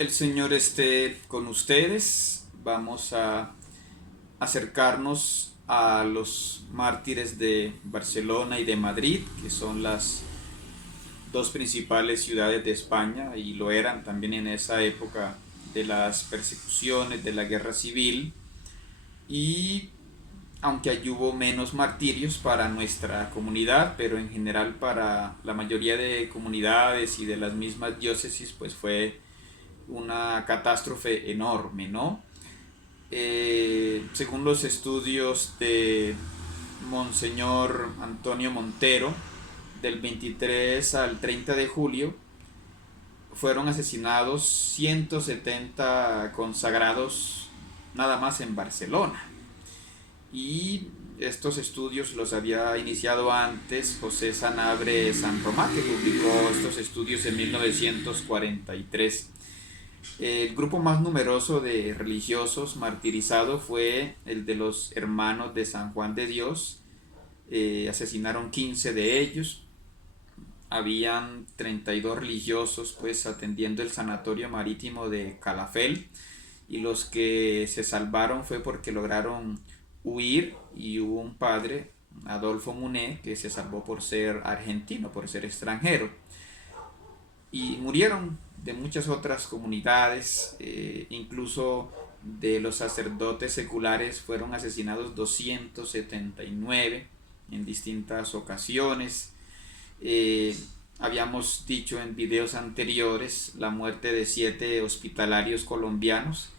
El Señor esté con ustedes. Vamos a acercarnos a los mártires de Barcelona y de Madrid, que son las dos principales ciudades de España y lo eran también en esa época de las persecuciones, de la guerra civil. Y aunque allí hubo menos martirios para nuestra comunidad, pero en general para la mayoría de comunidades y de las mismas diócesis, pues fue una catástrofe enorme, ¿no? Según los estudios de Monseñor Antonio Montero, del 23 al 30 de julio, fueron asesinados 170 consagrados nada más en Barcelona. Y estos estudios los había iniciado antes José Sanabria San Román, que publicó estos estudios en 1943. El grupo más numeroso de religiosos martirizados fue el de los hermanos de San Juan de Dios. Asesinaron 15 de ellos. Habían 32 religiosos pues atendiendo el sanatorio marítimo de Calafell, y los que se salvaron fue porque lograron huir, y hubo un padre, Adolfo Muné, que se salvó por ser argentino, por ser extranjero. Y murieron de muchas otras comunidades, incluso de los sacerdotes seculares fueron asesinados 279 en distintas ocasiones. Eh, Habíamos dicho en videos anteriores la muerte de 7 hospitalarios colombianos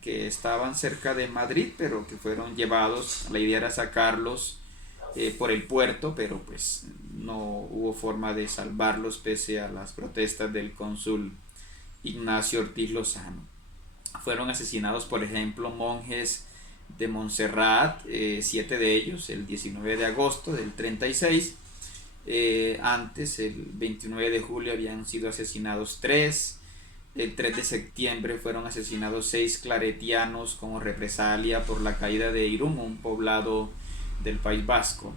que estaban cerca de Madrid, pero que fueron llevados. La idea era sacarlos por el puerto, pero pues no hubo forma de salvarlos pese a las protestas del cónsul Ignacio Ortiz Lozano. Fueron asesinados, por ejemplo, monjes de Montserrat, 7 de ellos, el 19 de agosto del 36. Antes, el 29 de julio, habían sido asesinados 3. El 3 de septiembre fueron asesinados 6 claretianos como represalia por la caída de Irún, un poblado del País Vasco.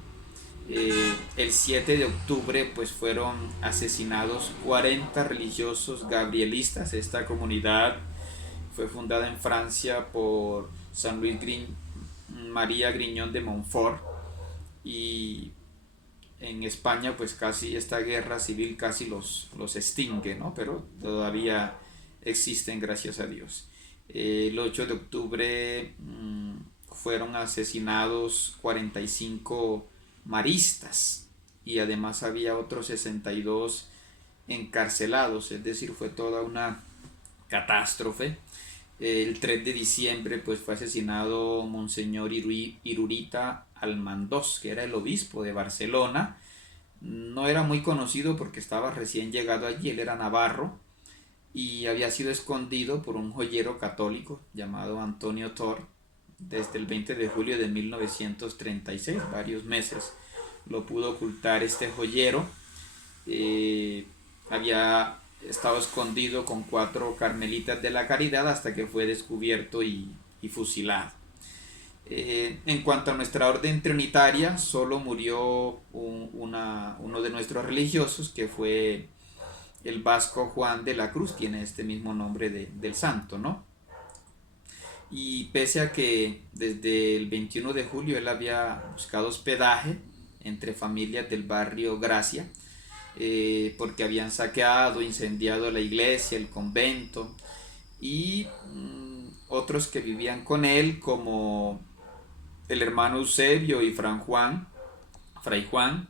El 7 de octubre pues fueron asesinados 40 religiosos gabrielistas. Esta comunidad fue fundada en Francia por San Luis María Griñón de Montfort, y en España pues casi esta guerra civil casi los extingue, ¿no? Pero todavía existen, gracias a Dios. El 8 de octubre fueron asesinados 45 maristas, y además había otros 62 encarcelados, es decir, fue toda una catástrofe. El 3 de diciembre pues fue asesinado Monseñor Irurita Almandós, que era el obispo de Barcelona. No era muy conocido porque estaba recién llegado allí, él era navarro y había sido escondido por un joyero católico llamado Antonio Tor desde el 20 de julio de 1936, varios meses lo pudo ocultar este joyero. Había estado escondido con 4 carmelitas de la Caridad hasta que fue descubierto y fusilado. En cuanto a nuestra orden trinitaria, solo murió uno de nuestros religiosos, que fue el vasco Juan de la Cruz, tiene este mismo nombre del santo, ¿no? Y pese a que desde el 21 de julio él había buscado hospedaje entre familias del barrio Gracia, porque habían saqueado, incendiado la iglesia, el convento, y otros que vivían con él, como el hermano Eusebio y Fray Juan,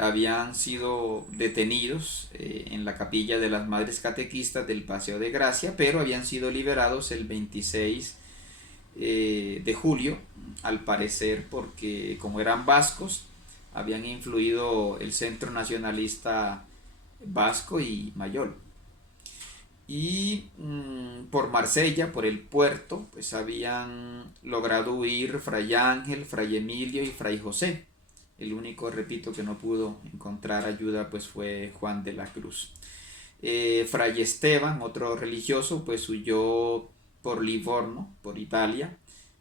habían sido detenidos en la capilla de las Madres Catequistas del Paseo de Gracia, pero habían sido liberados el 26 de julio, al parecer porque como eran vascos, habían influido el Centro Nacionalista Vasco y Mayol. Y por Marsella, por el puerto, pues habían logrado huir Fray Ángel, Fray Emilio y Fray José. El único, repito, que no pudo encontrar ayuda pues fue Juan de la Cruz. Fray Esteban, otro religioso, pues huyó por Livorno, por Italia.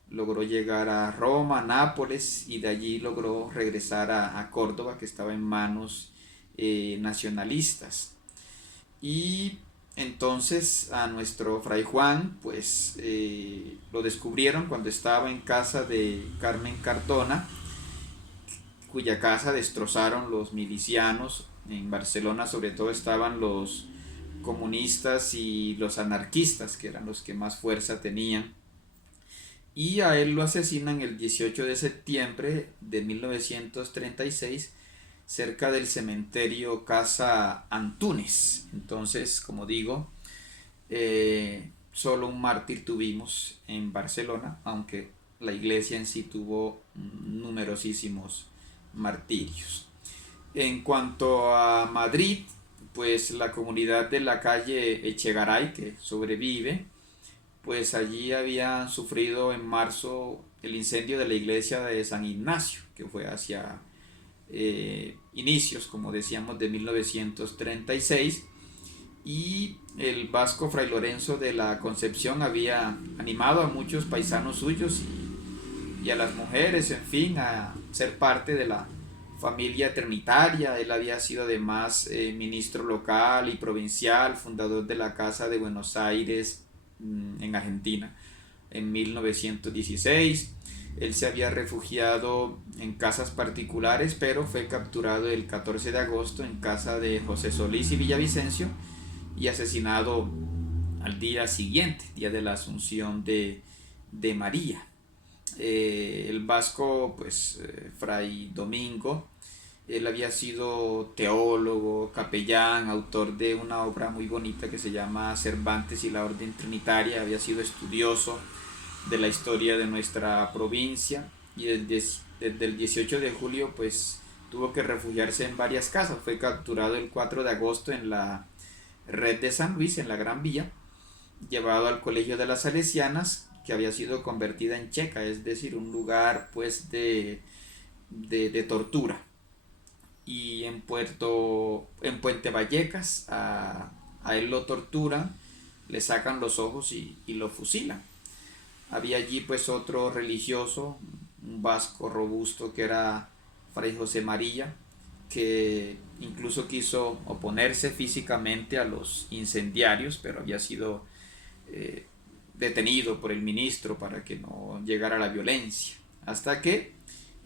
Logró llegar a Roma, Nápoles, y de allí logró regresar a Córdoba, que estaba en manos nacionalistas. Y Entonces a nuestro fray Juan pues lo descubrieron cuando estaba en casa de Carmen Cardona, cuya casa destrozaron los milicianos. En Barcelona sobre todo estaban los comunistas y los anarquistas, que eran los que más fuerza tenían. Y a él lo asesinan el 18 de septiembre de 1936 cerca del cementerio Casa Antúnez. Entonces, como digo, solo un mártir tuvimos en Barcelona, aunque la iglesia en sí tuvo numerosísimos martirios. En cuanto a Madrid, pues la comunidad de la calle Echegaray, que sobrevive, pues allí habían sufrido en marzo el incendio de la iglesia de San Ignacio, que fue hacia inicios, como decíamos, de 1936, y el vasco Fray Lorenzo de la Concepción había animado a muchos paisanos suyos y a las mujeres, en fin, a ser parte de la familia trinitaria. Él había sido además ministro local y provincial, fundador de la Casa de Buenos Aires en Argentina en 1916. Él se había refugiado en casas particulares, pero fue capturado el 14 de agosto en casa de José Solís y Villavicencio y asesinado al día siguiente, día de la Asunción de María. El vasco, pues, Fray Domingo, él había sido teólogo, capellán, autor de una obra muy bonita que se llama Cervantes y la Orden Trinitaria. Había sido estudioso de la historia de nuestra provincia y desde el 18 de julio pues tuvo que refugiarse en varias casas. Fue capturado el 4 de agosto en la red de San Luis, en la Gran Vía, llevado al Colegio de las Salesianas, que había sido convertida en checa, es decir, un lugar pues de tortura. Y en Puente Vallecas a él lo torturan, le sacan los ojos y lo fusilan. Había allí pues otro religioso, un vasco robusto, que era Fray José María, que incluso quiso oponerse físicamente a los incendiarios, pero había sido detenido por el ministro para que no llegara la violencia, hasta que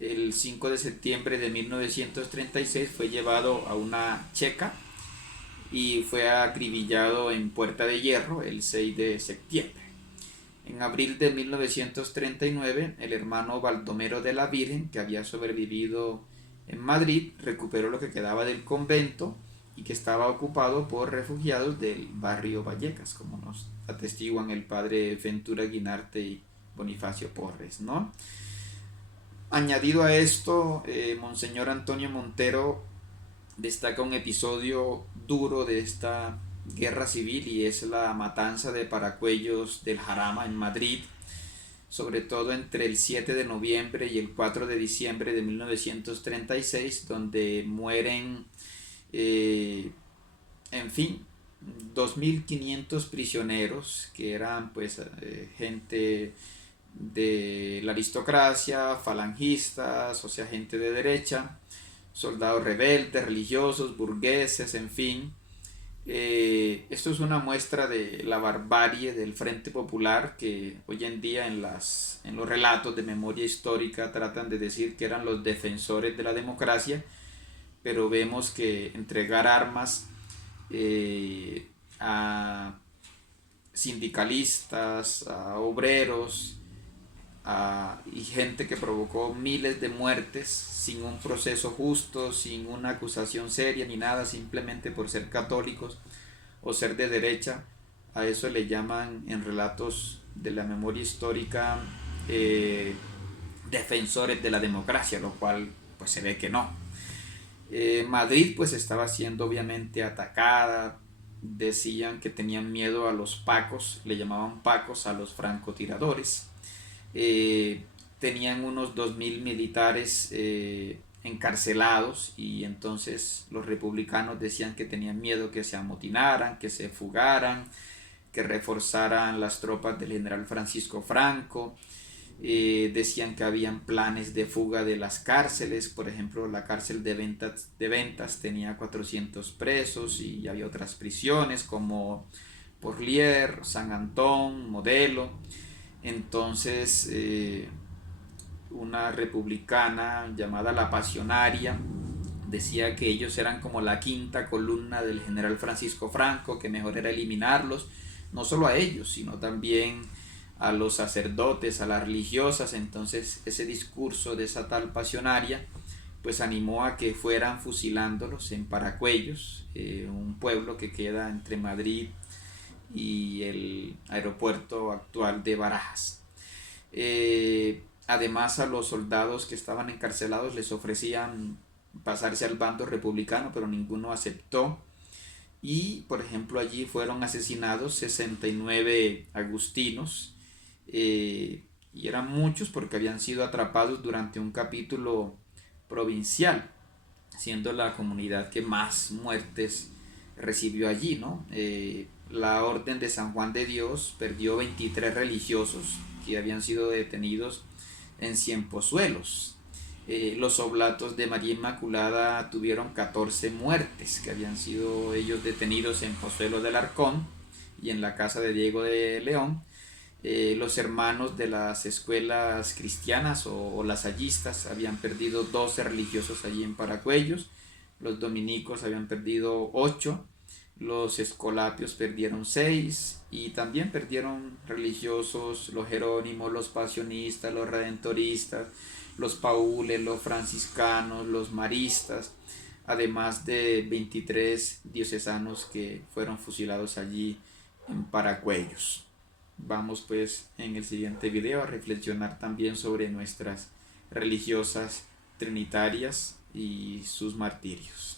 el 5 de septiembre de 1936 fue llevado a una checa y fue acribillado en Puerta de Hierro el 6 de septiembre. En abril de 1939, el hermano Baldomero de la Virgen, que había sobrevivido en Madrid, recuperó lo que quedaba del convento y que estaba ocupado por refugiados del barrio Vallecas, como nos atestiguan el padre Ventura Guinarte y Bonifacio Porres, ¿no? Añadido a esto, Monseñor Antonio Montero destaca un episodio duro de esta guerra civil, y es la matanza de Paracuellos del Jarama en Madrid, sobre todo entre el 7 de noviembre y el 4 de diciembre de 1936, donde mueren, en fin, 2.500 prisioneros, que eran pues gente de la aristocracia, falangistas, o sea, gente de derecha, soldados rebeldes, religiosos, burgueses, en fin. Esto es una muestra de la barbarie del Frente Popular, que hoy en día en los relatos de memoria histórica tratan de decir que eran los defensores de la democracia, pero vemos que entregar armas a sindicalistas, a obreros, y gente que provocó miles de muertes sin un proceso justo, sin una acusación seria ni nada, simplemente por ser católicos o ser de derecha. A eso le llaman en relatos de la memoria histórica defensores de la democracia, lo cual pues se ve que no. Madrid pues estaba siendo obviamente atacada. Decían que tenían miedo a los pacos, le llamaban pacos a los francotiradores. Tenían unos 2.000 militares encarcelados, y entonces los republicanos decían que tenían miedo que se amotinaran, que se fugaran, que reforzaran las tropas del general Francisco Franco. Decían que habían planes de fuga de las cárceles, por ejemplo la cárcel de Ventas tenía 400 presos y había otras prisiones como Porlier, San Antón, Modelo. Entonces una republicana llamada La Pasionaria decía que ellos eran como la quinta columna del general Francisco Franco, que mejor era eliminarlos, no solo a ellos, sino también a los sacerdotes, a las religiosas. Entonces ese discurso de esa tal Pasionaria pues animó a que fueran fusilándolos en Paracuellos, un pueblo que queda entre Madrid y el aeropuerto actual de Barajas. Además, a los soldados que estaban encarcelados les ofrecían pasarse al bando republicano, pero ninguno aceptó. Y, por ejemplo, allí fueron asesinados 69 agustinos, y eran muchos porque habían sido atrapados durante un capítulo provincial, siendo la comunidad que más muertes recibió allí, ¿no? La Orden de San Juan de Dios perdió 23 religiosos que habían sido detenidos en Ciempozuelos. Los Oblatos de María Inmaculada tuvieron 14 muertes, que habían sido ellos detenidos en Pozuelo del Arcón y en la casa de Diego de León. Los hermanos de las escuelas cristianas o lasallistas habían perdido 12 religiosos allí en Paracuellos. Los dominicos habían perdido 8. Los escolapios perdieron 6 y también perdieron religiosos los jerónimos, los pasionistas, los redentoristas, los paules, los franciscanos, los maristas, además de 23 diocesanos que fueron fusilados allí en Paracuellos. Vamos pues en el siguiente video a reflexionar también sobre nuestras religiosas trinitarias y sus martirios.